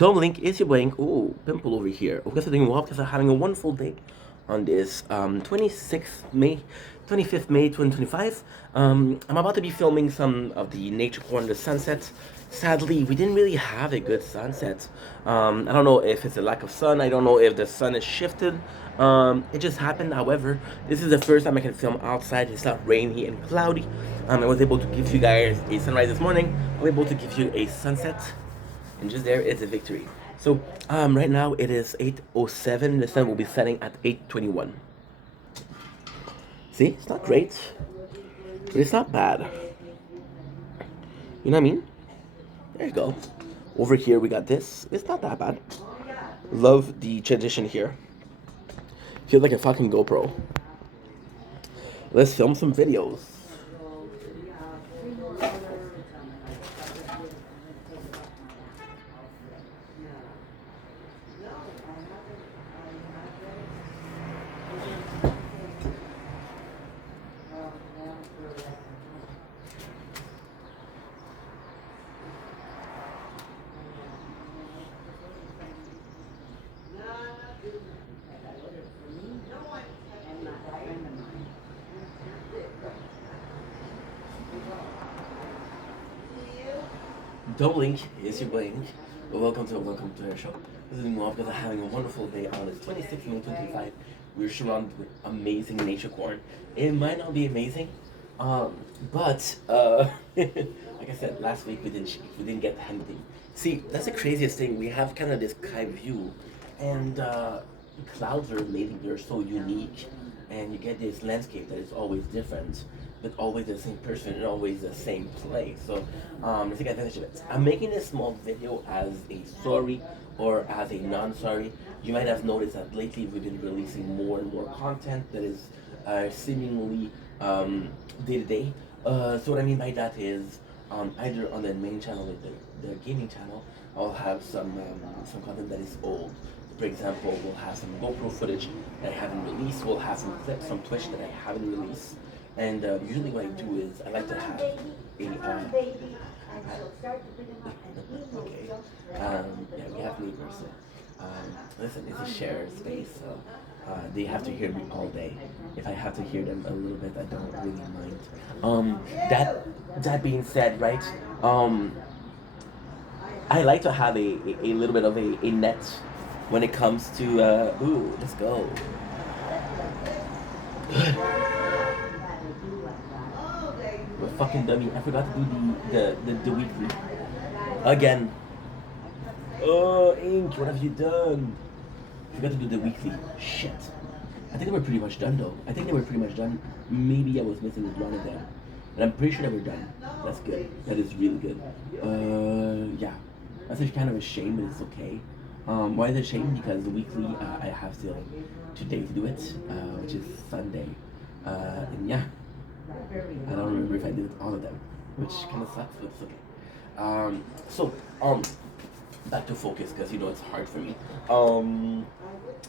Don't blink, is your blink. Ooh, pimple over here. Because I'm doing well, because I'm having a wonderful day on this 26th May, 25th May 2025. I'm about to be filming some of the nature corner, the sunset. Sadly, we didn't really have a good sunset. I don't know if it's a lack of sun. I don't know if the sun is shifted. It just happened. However, this is the first time I can film outside. It's not rainy and cloudy. I was able to give you guys a sunrise this morning. I'm able to give you a sunset, and just there it's a victory. So right now it is 8:07. The sun will be setting at 8:21. See, it's not great, but it's not bad. You know what I mean? There you go. Over here we got this. It's not that bad. Love the transition here. Feels like a fucking GoPro. Let's film some videos. Don't blink, is your blink. Welcome to our show. This is Mo because I'm having a wonderful day on this 26th May 2025. We're surrounded with amazing nature corn. It might not be amazing, but like I said, last week we didn't get anything. See, that's the craziest thing. We have kind of this sky view, and clouds are lately they're so unique, and you get this landscape that is always different, but always the same person and always the same place. So let's take advantage of it. I'm making this small video as a sorry or as a non-sorry. You might have noticed that lately we've been releasing more and more content that is seemingly day to day. So what I mean by that is either on the main channel, like the gaming channel, I'll have some content that is old. For example, we'll have some GoPro footage that I haven't released. We'll have some clips from Twitch that I haven't released. And usually what I do is I like to have a okay. Yeah, we have neighbors. So, listen, it's a shared space, so they have to hear me all day. If I have to hear them a little bit, I don't really mind. That being said, right? I like to have a little bit of a net when it comes to ooh, let's go. We're fucking dummy. I forgot to do the weekly again. Oh, Ink, what have you done? I forgot to do the weekly. Shit. I think they were pretty much done though. I think they were pretty much done. Maybe I was missing one of them, but I'm pretty sure they were done. That's good. That is really good. Yeah. That's kind of a shame, but it's okay. Why is it a shame? Because the weekly I have still today to do it, which is Sunday. And yeah, I don't remember if I did all of them, which kind of sucks, but it's okay. Back to focus because it's hard for me.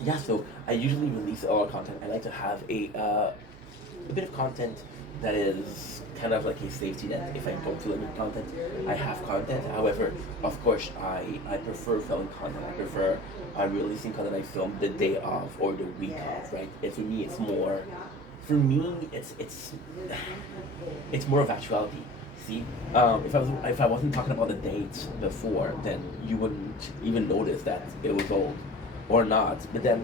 Yeah, so I usually release all our content. I like to have a bit of content that is kind of like a safety net. If I don't feel any content, I have content. However, of course, I prefer filming content. I prefer releasing content I filmed the day of or the week of, right? And for me, it's more. For me, it's more of actuality. See, if I wasn't talking about the dates before, then you wouldn't even notice that it was old, or not. But then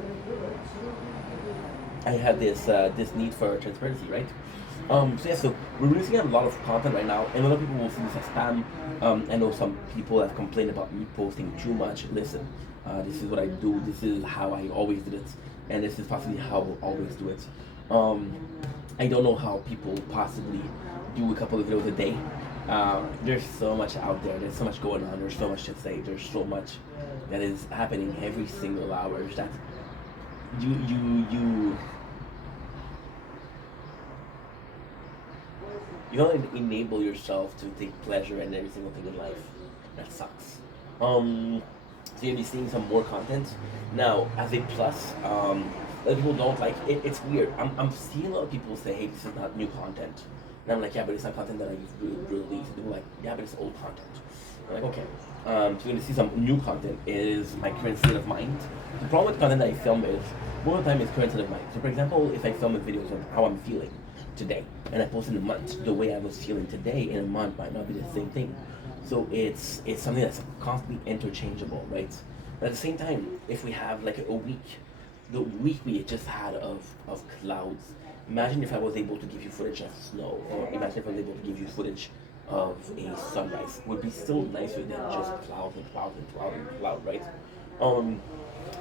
I have this need for transparency, right? So yeah, so we're releasing a lot of content right now, and a lot of people will see this as spam. I know some people have complained about me posting too much. Listen, this is what I do. This is how I always did it, and this is possibly how I'll always do it. I don't know how people possibly do a couple of videos a day. There's so much out there. There's so much going on. There's so much to say. There's so much that is happening every single hour that you don't enable yourself to take pleasure in every single thing in life. That sucks. So you'll be seeing some more content. Now, as a plus, that people don't like it. It's weird. I'm seeing a lot of people say, "Hey, this is not new content," and I'm like, "Yeah, but it's not content that I've released." And people are like, "Yeah, but it's old content." I'm like, okay. So you're gonna see some new content is my current state of mind. The problem with content that I film is most of the time it's current state of mind. So for example, if I film a video of how I'm feeling today and I post in a month, the way I was feeling today in a month might not be the same thing. So it's something that's constantly interchangeable, right? But at the same time, if we have like a week, the week we just had of clouds. Imagine if I was able to give you footage of snow, or imagine if I was able to give you footage of a sunrise. Would be still nicer than just clouds and clouds and clouds and cloud, right? Um,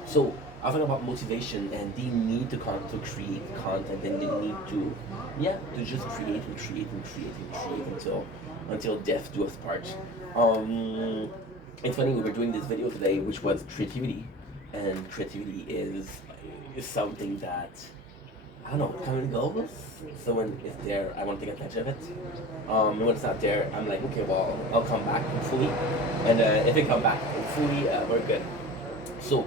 so I was talking about motivation and the need to create content and the need to, yeah, to just create and create and create and create until death do us part. Um, it's funny we were doing this video today, which was creativity, and creativity is something that I don't know, come and goes. So when it's there, I want to take advantage of it. And when it's not there, I'm like, okay, well, I'll come back hopefully. And if I come back hopefully, we're good. So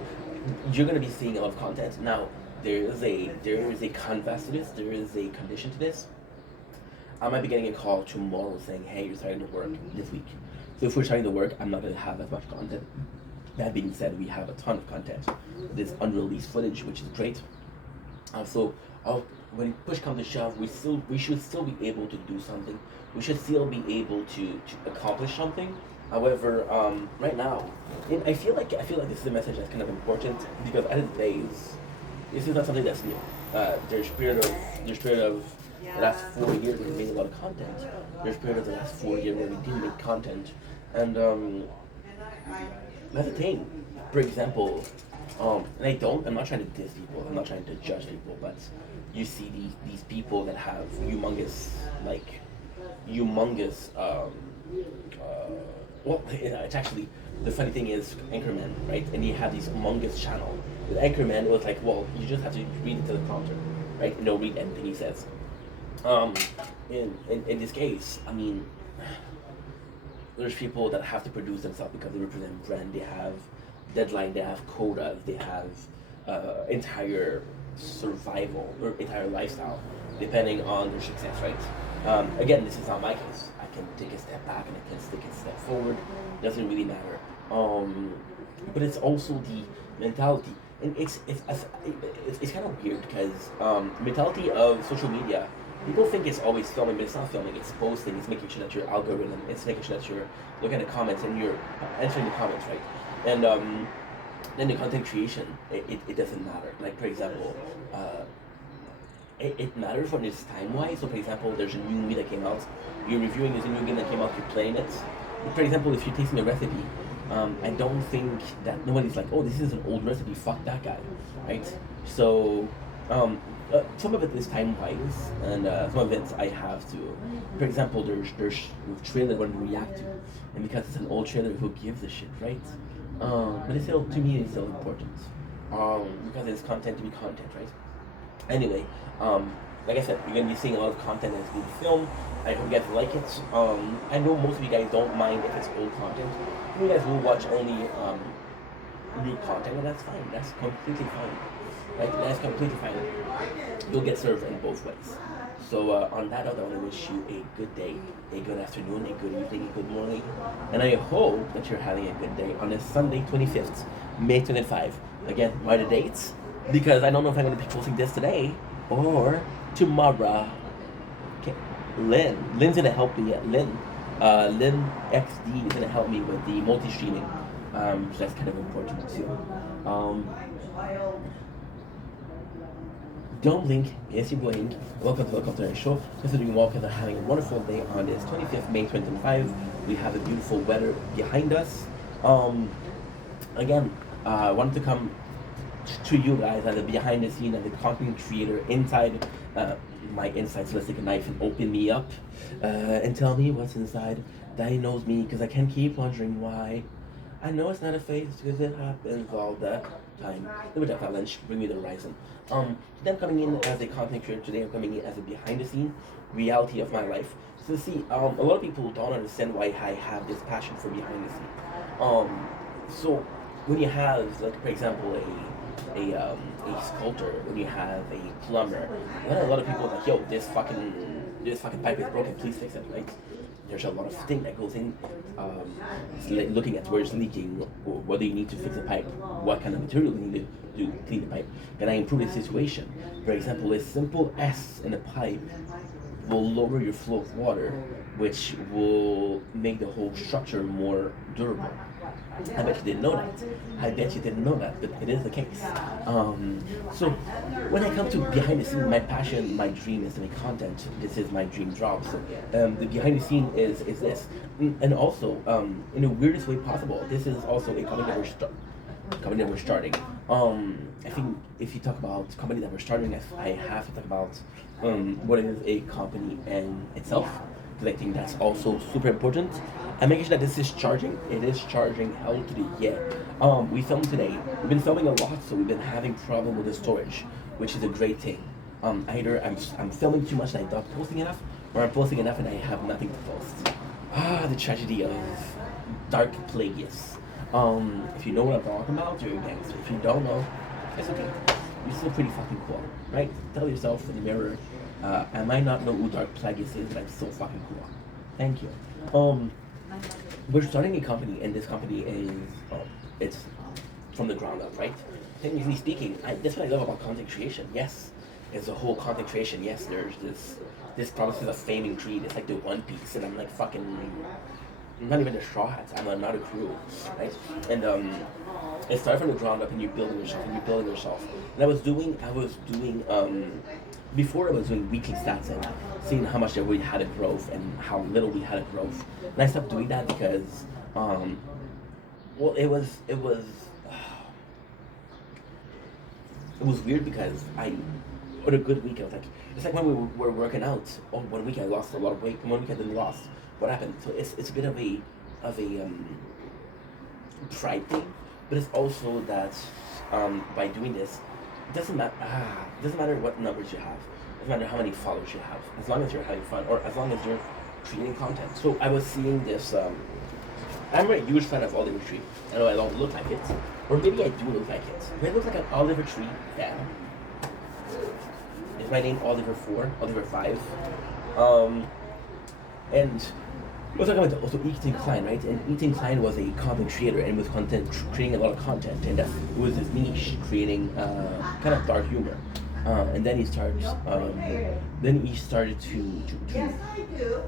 you're gonna be seeing a lot of content now. There is a canvas to this. There is a condition to this. I might be getting a call tomorrow saying, hey, you're starting to work this week. So if we're starting to work, I'm not gonna have as much content. That being said, we have a ton of content. There's unreleased footage, which is great. So when push comes to shove, we should still be able to do something. We should still be able to accomplish something. However, right now, I feel like this is a message that's kind of important because at the end of the day, this is not something that's new. There's period of the last 4 years where we made a lot of content. There's period of the last 4 years where we didn't make content, and that's the thing. For example, and I'm not trying to diss people, I'm not trying to judge people, but you see these people that have humongous, well, it's actually, the funny thing is Anchorman, right? And he had these humongous channel. With Anchorman, it was like, well, you just have to read the teleprompter, right? And don't read anything he says. In this case, I mean, there's people that have to produce themselves because they represent brand. They have deadline. They have quotas. They have entire survival or entire lifestyle, depending on their success. Right? Again, this is not my case. I can take a step back and I can take a step forward. Doesn't really matter. But it's also the mentality, and it's kind of weird because mentality of social media. People think it's always filming, but it's not filming. It's posting. It's making sure that your algorithm. It's making sure that you're looking at the comments and you're answering the comments, right? And then the content creation, it doesn't matter. Like for example, it matters when it's time wise. So for example, there's a new movie that came out. You're reviewing there's a new game that came out. You're playing it. For example, if you're tasting a recipe, I don't think that nobody's like, oh, this is an old recipe. Fuck that guy, right? So. Some of it is time wise, and some of it I have to. For example, there's trailer I want to react to, and because it's an old trailer, who gives a shit, right? But it's still, to me, it's still important, because it's content to be content, right? Anyway, like I said, you're gonna be seeing a lot of content that's being filmed. I hope you guys like it. I know most of you guys don't mind if it's old content. You guys will watch only new content, and that's fine. That's completely fine. Right? That's completely fine. You'll get served in both ways. So on that note, I want to wish you a good day, a good afternoon, a good evening, a good morning, and I hope that you're having a good day on this Sunday, 25th, May 25. Again, why the dates? Because I don't know if I'm going to be posting this today or tomorrow. Okay, Lynn's going to help me. Lynn XD is going to help me with the multi-streaming. So that's kind of important too. Don't blink, yes you blink. Welcome to our show. Considering walkers are having a wonderful day on this 25th May 2025. We have a beautiful weather behind us. Again, I wanted to come to you guys as a behind the scene, as a content creator inside my inside. So let's take a knife and open me up and tell me what's inside. Diagnose me, because I can't keep wondering why. I know it's not a phase because it happens all the time. Let me talk about lunch. Bring me the horizon. Today I'm coming in as a content creator. Today I'm coming in as a behind the scene reality of my life. So see, a lot of people don't understand why I have this passion for behind the scene. So when you have, like for example, a sculptor, when you have a plumber, a lot of people are like, yo, this fucking pipe is broken. Please fix it, right? there's a lot of thing that goes in, looking at where it's leaking, or whether you need to fix the pipe, what kind of material you need to clean the pipe. Can I improve the situation? For example, a simple S in a pipe will lower your flow of water, which will make the whole structure more durable. I bet you didn't know that. I bet you didn't know that, but it is the case. So when I come to behind the scene, my passion, my dream is to make content. This is my dream job. So the behind the scene is this, and also in the weirdest way possible. This is also a company that we're starting. I think if you talk about company that we're starting, I have to talk about what is a company in itself. Because I think that's also super important. And making sure that this is charging. It is charging hell to the yeah. We filmed today. We've been filming a lot, so we've been having problem with the storage, which is a great thing. Either I'm filming too much and I'm not posting enough, or I'm posting enough and I have nothing to post. The tragedy of Dark Plagueis. If you know what I'm talking about, you're a gangster. If you don't know, it's okay. You're still pretty fucking cool, right? Tell yourself in the mirror, I might not know who Dark Plagueis is, but I'm so fucking cool. Thank you. We're starting a company, and this company is, it's from the ground up, right? Technically speaking, that's what I love about content creation. Yes, it's a whole content creation. Yes, there's this process of faming creed. It's like the One Piece, and I'm like fucking, I'm not even a Straw Hats. I'm not a crew, right? And it started from the ground up, and you're building yourself. And I was doing before I was doing weekly stats and seeing how much we had a growth and how little we had a growth. And I stopped doing that because, well, it was weird because on a good week I was like, it's like when we were working out. Oh, 1 week I lost a lot of weight, 1 week I didn't lost. What happened? So it's a bit of a pride thing, but it's also that by doing this, it doesn't matter what numbers you have. It doesn't matter how many followers you have, as long as you're having fun or as long as you're creating content. So I was seeing this. I'm a huge fan of Oliver Tree. I know I don't look like it, or maybe I do look like it. Do I look like an Oliver Tree fan? Is my name Oliver 4, Oliver 5? And we're talking about also Ethan Klein, right? And Ethan Klein was a content creator and was creating a lot of content, and that was his niche, creating kind of dark humor. And then he started to Yes, I do.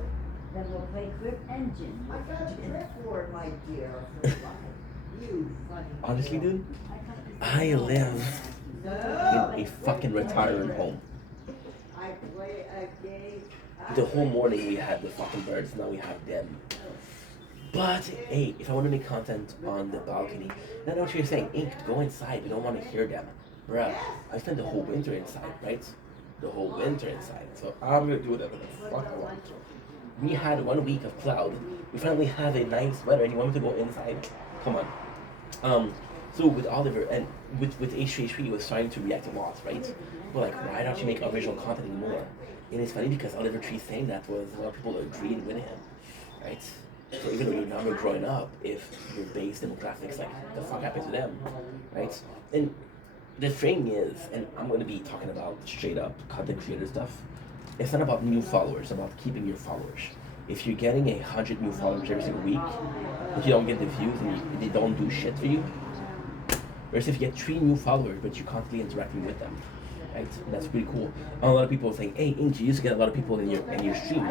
Then we'll play Grip Engine. I got a grip for my dear. You funny. Honestly, dude, I live in a fucking retirement home. I play a game. The whole morning we had the fucking birds, now we have them. But hey, if I want to make content on the balcony, I know what you're saying. Ink, go inside. We don't want to hear them, bruh. I spent the whole winter inside, right? The whole winter inside. So I'm gonna do whatever the fuck I want. We had 1 week of cloud. We finally have a nice weather, and you want me to go inside? Come on. So with Oliver and with H3H3, he was trying to react a lot, right? We're like, why don't you make original content anymore? And it's funny because Oliver Tree saying that was a lot of people agreed with him, right? So even though you're never growing up, if your base demographics, like, the fuck happened to them, right? And the thing is, and I'm going to be talking about straight up content creator stuff, it's not about new followers, it's about keeping your followers. If you're getting 100 new followers every single week, but you don't get the views and they don't do shit for you, whereas if you get 3 new followers, but you're constantly interacting with them, right? And that's pretty cool. And a lot of people are saying, hey, Inch, you used to get a lot of people in your stream.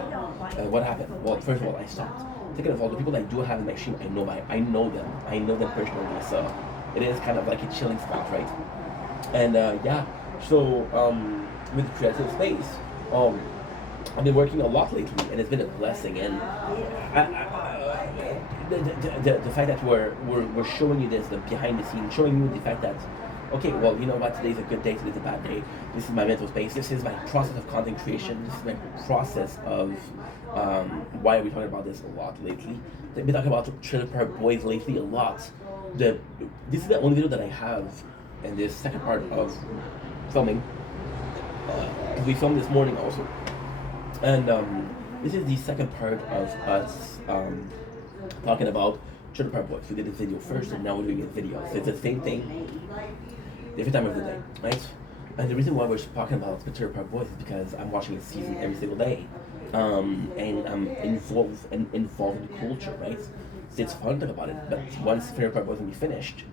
What happened? Well, first of all, I stopped. Second of all, the people that I do have in my stream, I know them. I know them personally, so it is kind of like a chilling spot, right? And yeah, so with the creative space, I've been working a lot lately, and it's been a blessing. And the fact that we're showing you this, the behind the scenes, showing you the fact that, okay, well, you know what, today's a good day, today's a bad day. This is my mental space. This is my process of content creation. This is my process of why are we talking about this a lot lately? We've been talking about Trailer Park Boys lately a lot. This is the only video that I have in this second part of filming. We filmed this morning also. And this is the second part of us talking about Trailer Park Boys. We did the video first, and now we're doing a video. So it's the same thing, different time of the day, right? And the reason why we're talking about the Trailer Park Boys is because I'm watching a season every single day. and I'm involved in culture, right? So it's fun to talk about it. But once Favorite Part Boys gonna be finished,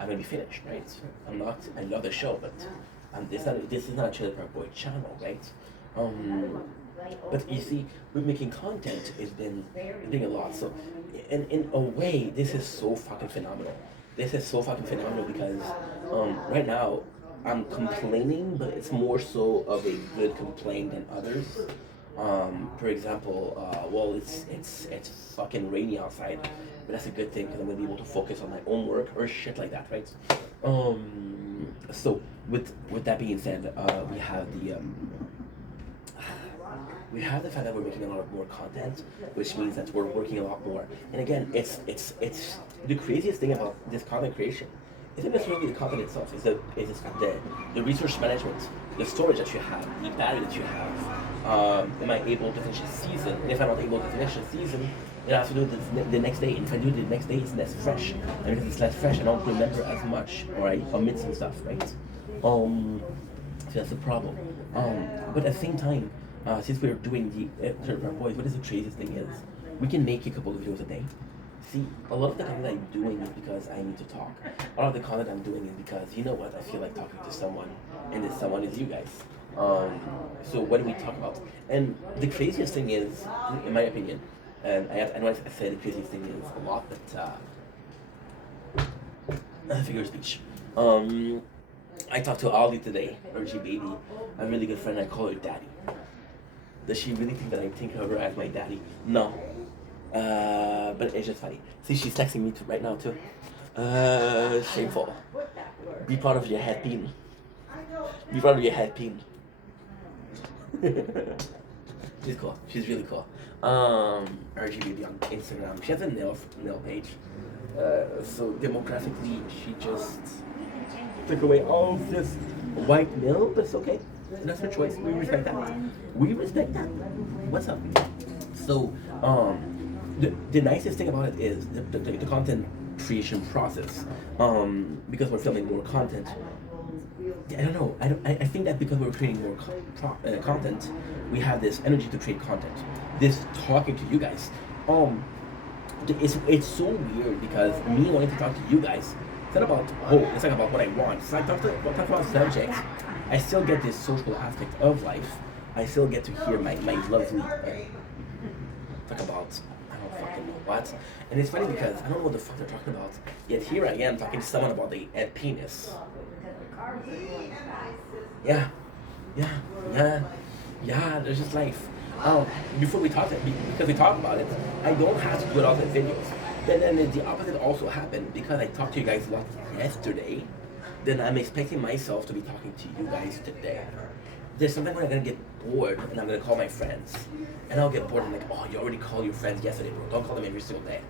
I'm gonna be finished, right? I'm not. I love the show, but this is not a Trailer Park Boy channel, right? But you see, with making content, it's been doing a lot. So, in a way, this is so fucking phenomenal. This is so fucking phenomenal because right now I'm complaining, but it's more so of a good complaint than others. For example, well, it's fucking rainy outside, but that's a good thing because I'm gonna be able to focus on my own work or shit like that, right? So with that being said, we have the fact that we're making a lot of more content, which means that we're working a lot more. And again, it's the craziest thing about this content creation isn't necessarily the content itself. The resource management, the storage that you have, the battery that you have. Am I able to finish a season? And if I'm not able to finish a season, then I have to do it the next day. And if I do it the next day, it's less fresh. And because it's less fresh, I don't remember as much, or I omit some stuff, right? So that's the problem. But at the same time, since we're doing the Third Part Boys, what is the craziest thing is, we can make a couple of videos a day. See, a lot of the content I'm doing is because I need to talk. A lot of the content I'm doing is because, you know what, I feel like talking to someone, and this someone is you guys. So what do we talk about? And the craziest thing is, in my opinion, and I know I said the craziest thing is a lot, but figure of speech. I talked to Ali today, RG Baby, a really good friend. I call her Daddy. Does she really think that I think of her as my daddy? No. But it's just funny. See, she's texting me right now too. Shameful. Be proud of your head pin. Be proud of your head pin. She's cool. She's really cool. RG Baby on Instagram. She has a nail page. So demographically, she just took away all of this white nail, but it's okay. That's her choice. We respect that. We respect that. What's up? So, the nicest thing about it is the content creation process. Because we're filming more content. I don't know. I think that because we're creating more content, we have this energy to create content. This talking to you guys. It's so weird because me wanting to talk to you guys. It's not about it's like about what I want. It's like talk about subjects. I still get this social aspect of life. I still get to hear my lovely talk about I don't fucking know what. And it's funny because I don't know what the fuck they're talking about. Yet here I am talking to someone about the penis. Yeah. There's just life. Before we talk because we talk about it, I don't have to do it all the videos. But then the opposite also happened because I talked to you guys a lot yesterday. Then I'm expecting myself to be talking to you guys today. There's something when I'm gonna get bored and I'm gonna call my friends. And I'll get bored and like, oh, you already called your friends yesterday, bro. Don't call them every single day.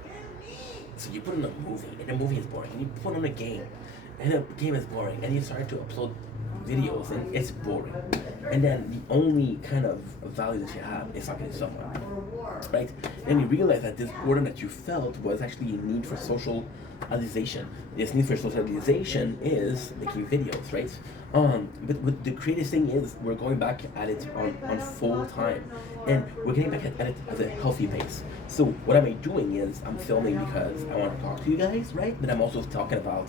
So you put on a movie and the movie is boring. And you put on a game and the game is boring. And you start to upload videos and it's boring. And then the only kind of value that you have is talking to someone, right? And you realize that this boredom that you felt was actually a need for socialization. This need for socialization is making videos, right? But the craziest thing is we're going back at it on full time, and we're getting back at it at a healthy pace. So what am I doing is I'm filming because I want to talk to you guys, right? But I'm also talking about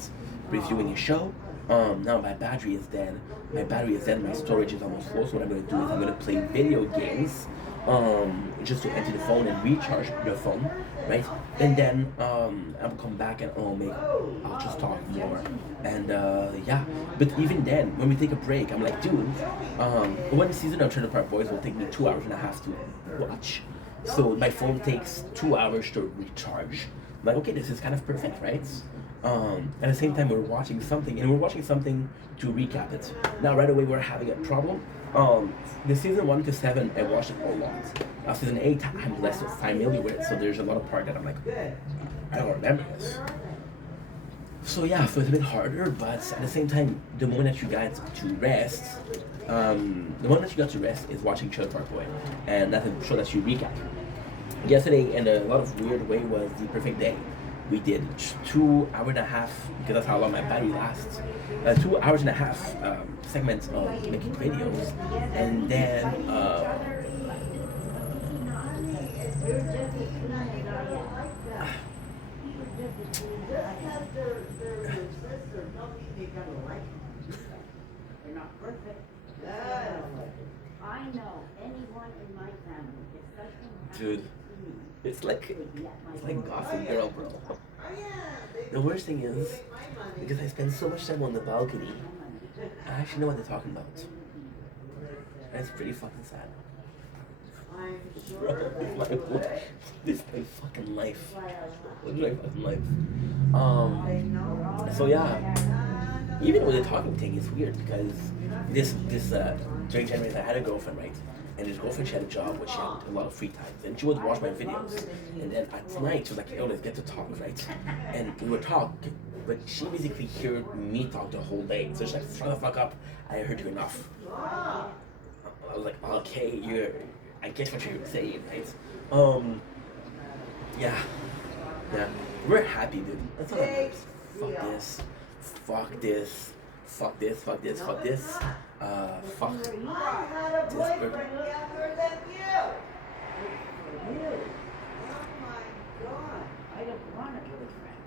reviewing a show. Now my battery is dead. My storage is almost full. So what I'm gonna do is I'm gonna play video games, just to empty the phone and recharge the phone, right? And then I'll come back and I'll just talk more. And yeah, but even then, when we take a break, I'm like, dude, one season of Trailer Park Boys will take me 2 hours and a half to watch. So my phone takes 2 hours to recharge. I'm like, okay, this is kind of perfect, right? At the same time, we're watching something to recap it. Now, right away, we're having a problem. The season 1 to 7, I watched it a lot. Season 8, I'm less familiar with it, so there's a lot of part that I'm like, I don't remember this. So yeah, so it's a bit harder, but at the same time, the moment that you got to rest, is watching Trailer Park Boy, and that's a show that you recap. Yesterday, in a lot of weird way, was the perfect day. We did 2 hours and a half, because that's how long my battery lasts. 2 hours and a half segments of making videos, and then You're just as clean as I am. You're just as clean as I am. They're your sister, don't mean they're gonna like you. They're not perfect. I know anyone in my family, if something happens Dude, to me, it's like Gossip Girl, bro. The worst thing is, because I spend so much time on the balcony, I actually know what they're talking about. And it's pretty fucking sad. Bro, this is my fucking life. This is my fucking life. So yeah, even with the talking thing, it's weird because during January I had a girlfriend, right? And this girlfriend, she had a job where she had a lot of free time. And she would watch my videos. And then at night, she was like, yo, let's get to talk, right? And we would talk, but she basically heard me talk the whole day. So she's like, shut the fuck up, I heard you enough. I was like, okay, I get what you're saying, right? Yeah. We're happy, dude. That's all that matters. Fuck this. Fuck this. Fuck this. Fuck this. Fuck this. Fuck this. younger than you. You. Oh my God. I don't want a boyfriend.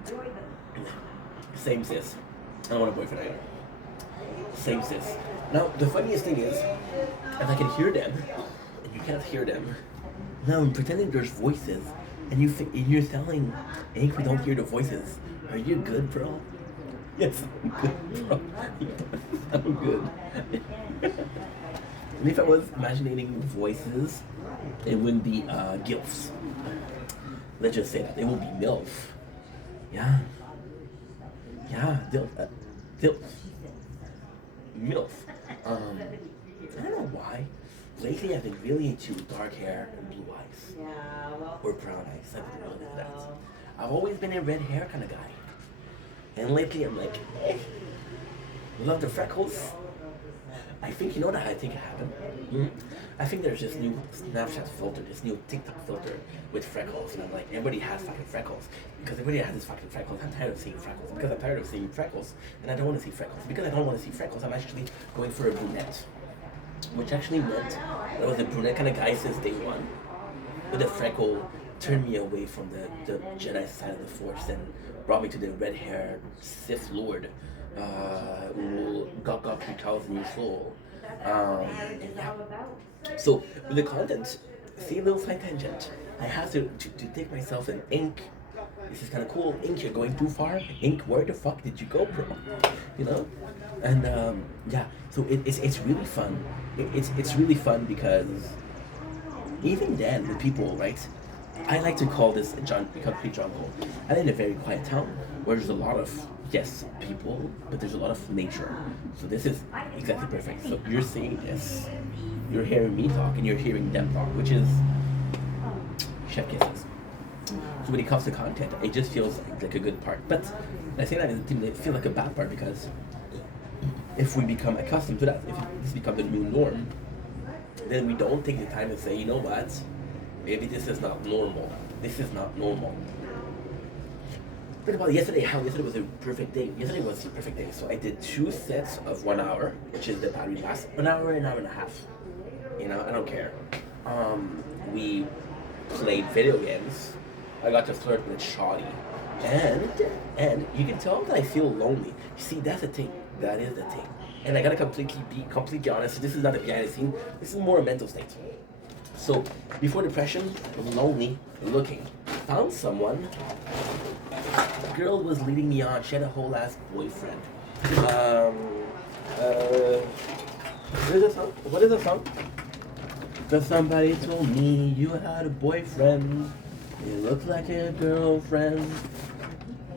Enjoy them. Same sis. I don't want a boyfriend either. Same sis. Now, the funniest thing is, if I can hear them, and you can't hear them, now I'm pretending there's voices, and you're telling Ink we don't hear the voices. Are you good, bro? Yes, I'm good, bro. Yes, I'm good. And if I was imagining voices, it wouldn't be gilfs. Let's just say that. It will be MILF. Yeah, DILF. MILF. I don't know why. Lately I've been really into dark hair and blue eyes. Yeah, well. Or brown eyes. I've been really into that. I've always been a red hair kind of guy. And lately I'm like, love the freckles. I think, you know what I think happened? I think there's this new Snapchat filter, this new TikTok filter with freckles. And I'm like, everybody has fucking freckles. Because everybody has this fucking freckles. I'm tired of seeing freckles. Because I'm tired of seeing freckles, and I don't want to see freckles. Because I don't want to see freckles, I'm actually going for a brunette. Which actually meant I was a brunette kind of guy since day one. But the freckle turned me away from the Jedi side of the Force and brought me to the red haired Sith Lord. Who got 3,000 years old. Yeah. So with the content, see a little side tangent. I have to take myself an Ink. This is kind of cool. Ink, you're going too far. Ink, where the fuck did you go, bro? You know? And yeah, so it's really fun. It's really fun because even then, with people, right? I like to call this a complete jungle. I live in a very quiet town where there's a lot of, yes, people, but there's a lot of nature. So this is exactly perfect. So you're seeing this, you're hearing me talk, and you're hearing them talk, which is chef kisses. So when it comes to content, it just feels like a good part. But I say that it feels like a bad part because if we become accustomed to that, if this becomes the new norm, then we don't take the time to say, you know what? Maybe this is not normal. This is not normal. Think about yesterday, how yesterday was a perfect day. Yesterday was a perfect day. So I did 2 sets of 1 hour, which is the battery lasts an hour and a half. You know, I don't care. We played video games. I got to flirt with Shawty. And you can tell that I feel lonely. You see, that's the thing. That is the thing. And I gotta completely honest, this is not a behind the scene. This is more a mental state. So, before depression, lonely, looking. Found someone. Girl was leading me on. She had a whole ass boyfriend. What is the song? Cause somebody told me you had a boyfriend. It looked like a girlfriend.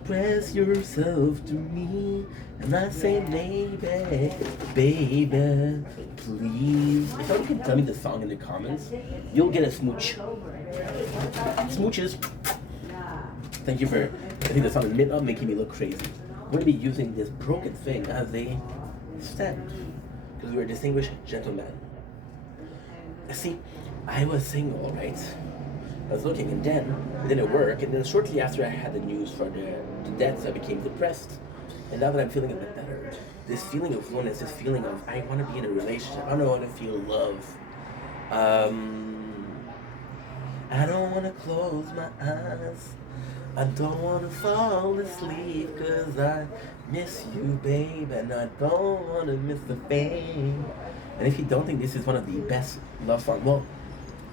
Press yourself to me. And I say, baby, please. If somebody can tell me the song in the comments, you'll get a smooch. Smooches. Thank you for, I think the song is not making me look crazy. I'm going to be using this broken thing as a stand. Because we're a distinguished gentleman. See, I was single, right? I was looking, and then it didn't work. And then shortly after I had the news for the deaths, I became depressed. And now that I'm feeling a bit better, this feeling of loneliness, this feeling of I want to be in a relationship, I don't want to feel love. I don't wanna close my eyes. I don't wanna fall asleep 'cause I miss you, babe, and I don't wanna miss the thing. And if you don't think this is one of the best love songs, well,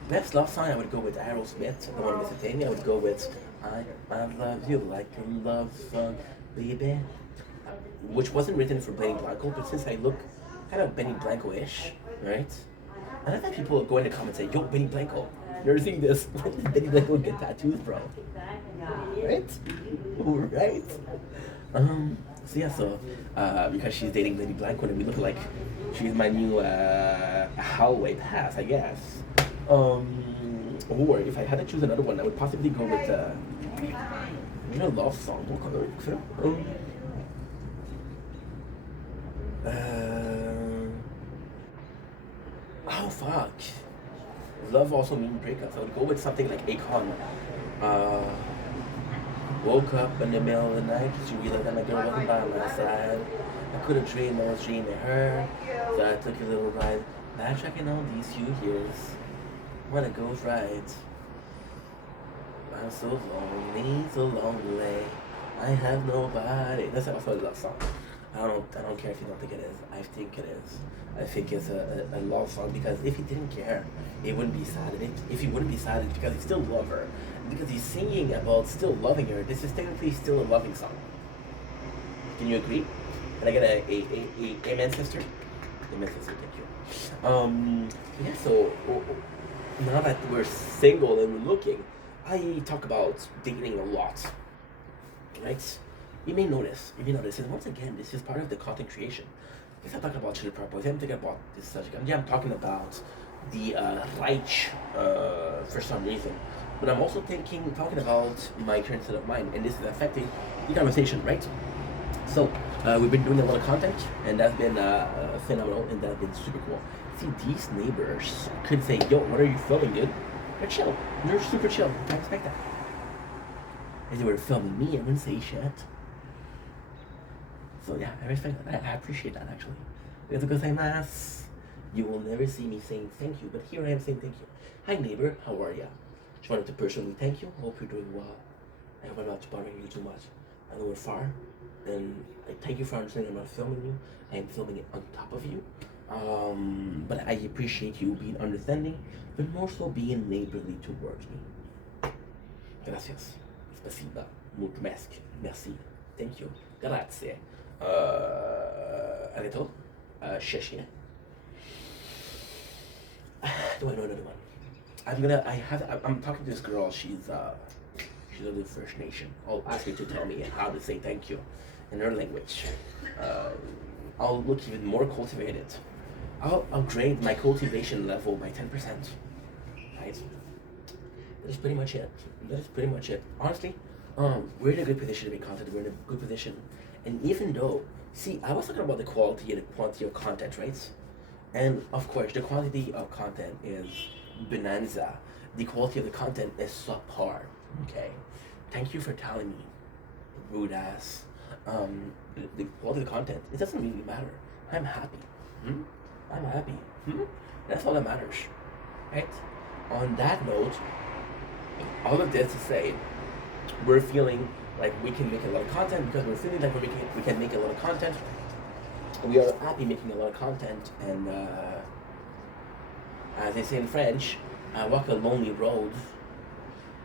best love song, I would go with Aerosmith, The One Miss a Thing. I would go with I Love You Like a Love Song, Baby, which wasn't written for Benny Blanco, but since I look kind of Benny Blanco-ish, right? And I've had people go in the comments say, yo, Benny Blanco, you ever seen this? When did Benny Blanco get tattoos, bro? Right? Right? So yeah, because she's dating Benny Blanco and we look like she's my new hallway pass, I guess. Or if I had to choose another one, I would possibly go with love song. Oh fuck. Love also means breakups. I would go with something like Akon. Woke up in the middle of the night, she realized that my girl wasn't by my side. I couldn't dream, I was dreaming her. So I took a little ride, backtracking all these few years. When it goes right, I'm so lonely. I have nobody. That's also a love song. I don't care if you don't think it is. I think it is. I think it's a love song because if he didn't care, it wouldn't be sad. If he wouldn't be sad, it's because he still loves her. Because he's singing about still loving her. This is technically still a loving song. Can you agree? Can I get a amen, sister? Amen, sister. Thank you. Yeah. So now that we're single and we're looking, I talk about dating a lot, right? You may notice, and once again, this is part of the content creation. If I'm talking about Chili Proud Boys, I'm thinking about this subject. I'm talking about the Reich for some reason. But I'm also talking about my current state of mind, and this is affecting the conversation, right? So, we've been doing a lot of content, and that's been phenomenal, and that's been super cool. See, these neighbors could say, yo, what are you filming, dude? They're chill. They're super chill. I expect that. If they were filming me, I wouldn't say shit. So yeah, I respect that. I appreciate that, actually. You will never see me saying thank you, but here I am saying thank you. Hi, neighbor. How are ya? Just wanted to personally thank you. Hope you're doing well. I hope I'm not bothering you too much. I know we're far, and I thank you for understanding I'm not filming you. I am filming it on top of you. But I appreciate you being understanding, but more so being neighborly towards me. Gracias. Spasiba. Muito merci. Thank you. Grazie. A little. Sheshe. Do I know another one? I'm talking to this girl. She's of the First Nation. I'll ask her to tell me how to say thank you in her language. I'll look even more cultivated. I'll upgrade my cultivation level by 10%. Right? That is pretty much it. Honestly, we're in a good position to make content. We're in a good position. And even though, see, I was talking about the quality and the quantity of content, right? And of course, the quantity of content is bonanza. The quality of the content is subpar. Okay? Thank you for telling me, rude ass. The quality of the content, it doesn't really matter. I'm happy. I'm happy. That's all that matters. Right? On that note, all of this to say, we're feeling like we can make a lot of content because we're feeling like we can make a lot of content. We are happy making a lot of content, and as they say in French, I walk a lonely road.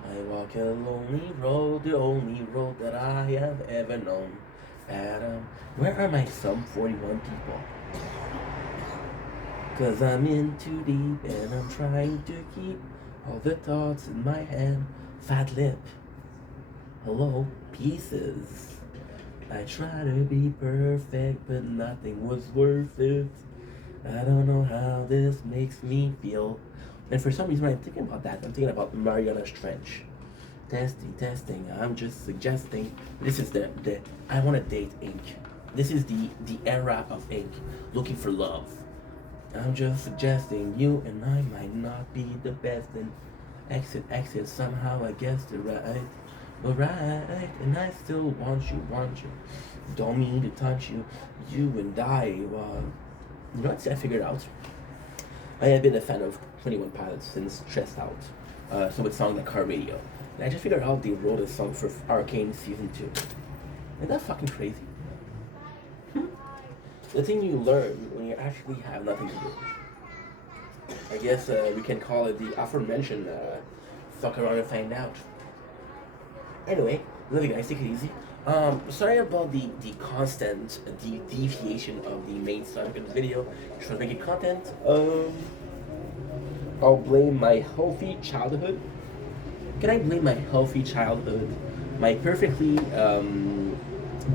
I walk a lonely road, the only road that I have ever known. Where are my Sum 41 people? Cause I'm in too deep and I'm trying to keep all the thoughts in my head. Fat lip. Hello, pieces. I try to be perfect, but nothing was worth it. I don't know how this makes me feel. And for some reason, when I'm thinking about that, I'm thinking about Mariana Trench. Testing, I'm just suggesting. This is the I want to date ink. This is the era of ink, looking for love. I'm just suggesting you and I might not be the best, and exit, somehow I guessed it right. Alright, and I still want you. Don't mean to touch you, you and I, well, you know what I figured out? I have been a fan of 21 Pilots since Stressed Out. some with songs like Car Radio. And I just figured out they wrote a song for Arcane Season 2. Isn't that fucking crazy? The thing you learn when you actually have nothing to do. I guess we can call it the aforementioned fuck around and find out. Anyway, love you guys, take it easy. Sorry about the constant deviation of the main subject of this video. Trying to make it content. I'll blame my healthy childhood. Can I blame my healthy childhood? My perfectly,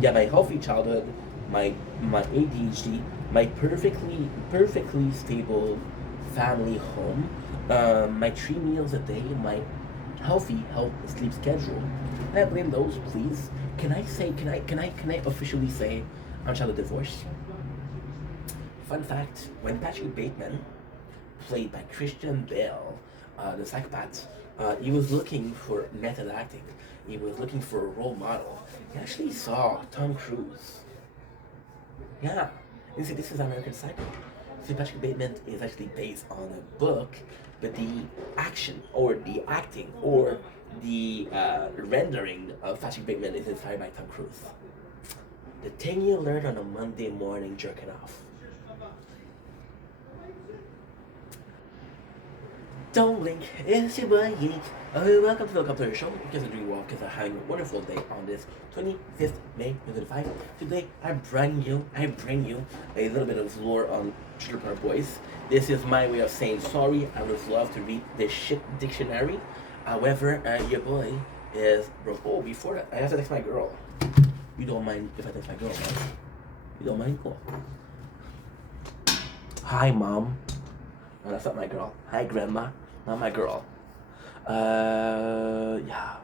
my healthy childhood, my ADHD, my perfectly stable family home, my 3 meals a day, my healthy sleep schedule. Can I blame those, please? Can I officially say I'm child of divorce? Fun fact: when Patrick Bateman, played by Christian Bale, the psychopath, he was looking for method acting. He was looking for a role model. He actually saw Tom Cruise. Yeah, and see, this is American Psycho. See, Patrick Bateman is actually based on a book, but the action or the acting or the rendering of Patrick Bateman is inspired by Tom Cruise. The thing you learn on a Monday morning jerking off. Don't blink, it's your boy Geek. Welcome to the Computer Show. Because I'm doing well, because I'm having a wonderful day on this 25th May 2025. Today I bring you a little bit of lore on Trailer Park Boys. This is my way of saying sorry. I would love to read this shit dictionary. However, your boy is broke. Oh, before that, I have to text my girl. You don't mind if I text my girl, right? You don't mind? Cool. Hi, Mom. No, that's not my girl. Hi, Grandma. Not my girl. Yeah.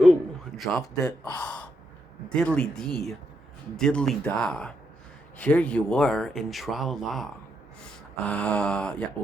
Ooh, drop that. Oh, diddly dee, diddly da. Here you are in tra la. Yeah.